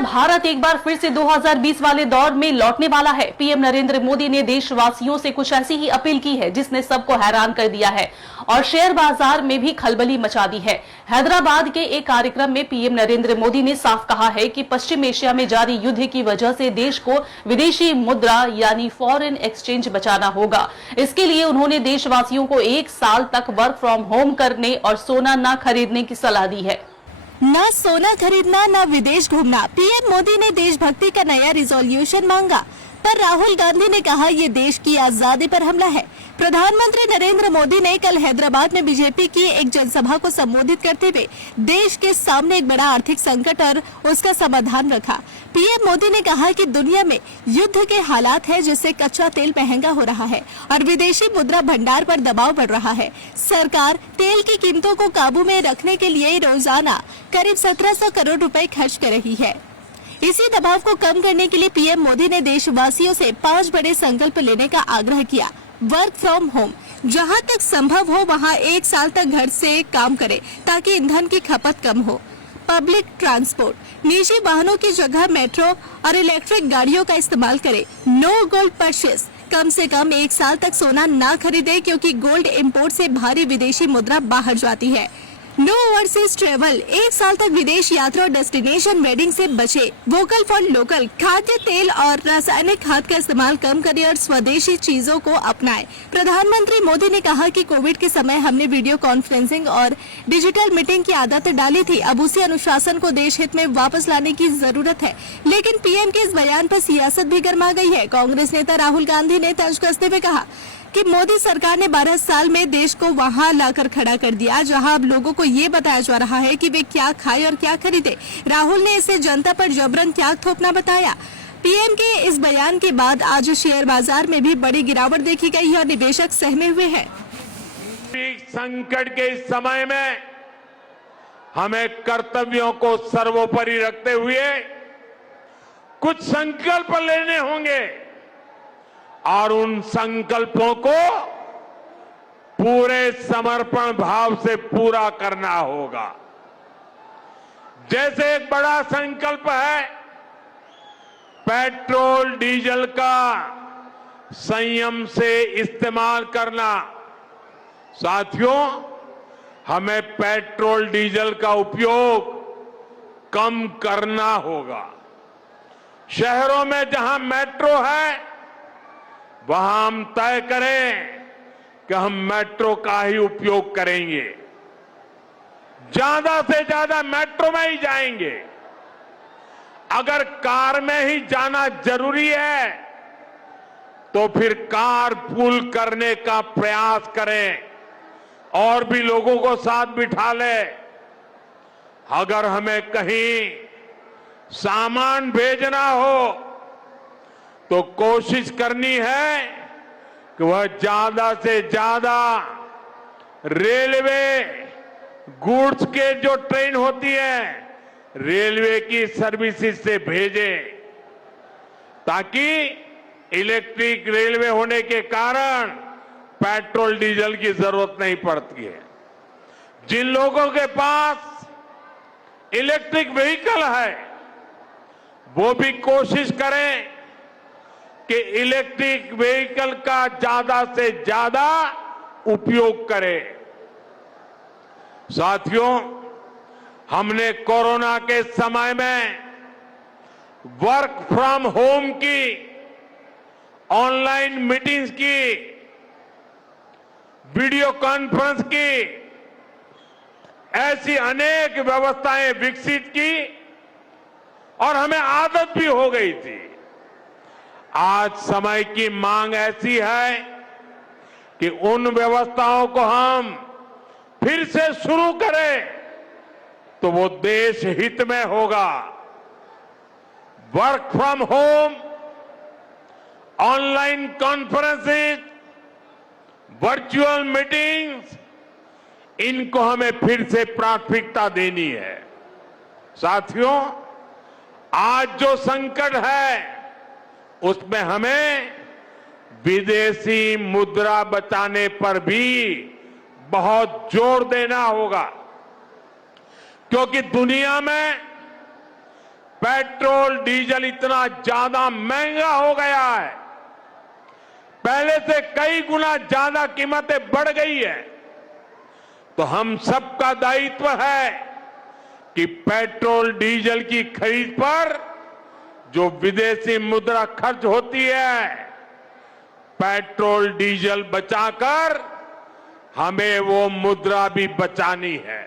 भारत एक बार फिर से 2020 वाले दौर में लौटने वाला है। पीएम नरेंद्र मोदी ने देशवासियों से कुछ ऐसी ही अपील की है जिसने सबको हैरान कर दिया है और शेयर बाजार में भी खलबली मचा दी है। हैदराबाद के एक कार्यक्रम में पीएम नरेंद्र मोदी ने साफ कहा है कि पश्चिम एशिया में जारी युद्ध की वजह से देश को विदेशी मुद्रा यानी फॉरेन एक्सचेंज बचाना होगा। इसके लिए उन्होंने देशवासियों को 1 साल तक वर्क फ्रॉम होम करने और सोना न खरीदने की सलाह दी है। ना सोना खरीदना, ना विदेश घूमना। पीएम मोदी ने देशभक्ति का नया रिजोल्यूशन मांगा, पर राहुल गांधी ने कहा ये देश की आजादी पर हमला है। प्रधानमंत्री नरेंद्र मोदी ने कल हैदराबाद में बीजेपी की एक जनसभा को संबोधित करते हुए देश के सामने एक बड़ा आर्थिक संकट और उसका समाधान रखा। पीएम मोदी ने कहा कि दुनिया में युद्ध के हालात है, जिससे कच्चा तेल महंगा हो रहा है और विदेशी मुद्रा भंडार पर दबाव बढ़ रहा है। सरकार तेल की कीमतों को काबू में रखने के लिए रोजाना करीब 1700 करोड़ रुपए खर्च कर रही है। इसी दबाव को कम करने के लिए पीएम मोदी ने देशवासियों से 5 बड़े संकल्प लेने का आग्रह किया। वर्क फ्रॉम होम, जहां तक संभव हो वहां 1 साल तक घर से काम करें ताकि ईंधन की खपत कम हो। पब्लिक ट्रांसपोर्ट, निजी वाहनों की जगह मेट्रो और इलेक्ट्रिक गाड़ियों का इस्तेमाल करें। नो गोल्ड परचेस, कम से कम 1 साल तक सोना ना खरीदे क्योंकि गोल्ड इंपोर्ट से भारी विदेशी मुद्रा बाहर जाती है। नो ओवरसीज ट्रेवल, 1 साल तक विदेश यात्रा और डेस्टिनेशन वेडिंग से बचे। वोकल फॉर लोकल, खाद्य तेल और रासायनिक खाद का इस्तेमाल कम करें और स्वदेशी चीजों को अपनाएं। प्रधानमंत्री मोदी ने कहा कि कोविड के समय हमने वीडियो कॉन्फ्रेंसिंग और डिजिटल मीटिंग की आदत डाली थी। अब उसी अनुशासन को देश हित में वापस लाने की जरूरत है। लेकिन पीएम के इस बयान पर सियासत भी गर्मा गई है। कांग्रेस नेता राहुल गांधी ने तंज कसते हुए कहा कि मोदी सरकार ने 12 साल में देश को वहां लाकर खड़ा कर दिया जहां अब लोगों को ये बताया जा रहा है कि वे क्या खाएं और क्या खरीदें। राहुल ने इसे जनता पर जबरन त्याग थोपना बताया। पीएम के इस बयान के बाद आज शेयर बाजार में भी बड़ी गिरावट देखी गई है और निवेशक सहमे हुए हैं। संकट के इस समय में हमें कर्तव्यों को सर्वोपरि रखते हुए कुछ संकल्प लेने होंगे और उन संकल्पों को पूरे समर्पण भाव से पूरा करना होगा। जैसे एक बड़ा संकल्प है पेट्रोल डीजल का संयम से इस्तेमाल करना। साथियों, हमें पेट्रोल डीजल का उपयोग कम करना होगा। शहरों में जहां मेट्रो है वहां हम तय करें कि हम मेट्रो का ही उपयोग करेंगे, ज्यादा से ज्यादा मेट्रो में ही जाएंगे। अगर कार में ही जाना जरूरी है तो फिर कार पूल करने का प्रयास करें और भी लोगों को साथ बिठा लें। अगर हमें कहीं सामान भेजना हो तो कोशिश करनी है कि वह ज्यादा से ज्यादा रेलवे गुड्स के जो ट्रेन होती है रेलवे की सर्विसेज से भेजें, ताकि इलेक्ट्रिक रेलवे होने के कारण पेट्रोल डीजल की जरूरत नहीं पड़ती है। जिन लोगों के पास इलेक्ट्रिक व्हीकल है वो भी कोशिश करें कि इलेक्ट्रिक व्हीकल का ज्यादा से ज्यादा उपयोग करें। साथियों, हमने कोरोना के समय में वर्क फ्रॉम होम की, ऑनलाइन मीटिंग्स की, वीडियो कॉन्फ्रेंस की, ऐसी अनेक व्यवस्थाएं विकसित की और हमें आदत भी हो गई थी। आज समय की मांग ऐसी है कि उन व्यवस्थाओं को हम फिर से शुरू करें तो वो देश हित में होगा। Work from home, online conferences, virtual meetings, इनको हमें फिर से प्राथमिकता देनी है। साथियों, आज जो संकट है उसमें हमें विदेशी मुद्रा बचाने पर भी बहुत जोर देना होगा, क्योंकि दुनिया में पेट्रोल डीजल इतना ज्यादा महंगा हो गया है, पहले से कई गुना ज्यादा कीमतें बढ़ गई है। तो हम सबका दायित्व है कि पेट्रोल डीजल की खरीद पर जो विदेशी मुद्रा खर्च होती है, पेट्रोल डीजल बचाकर हमें वो मुद्रा भी बचानी है।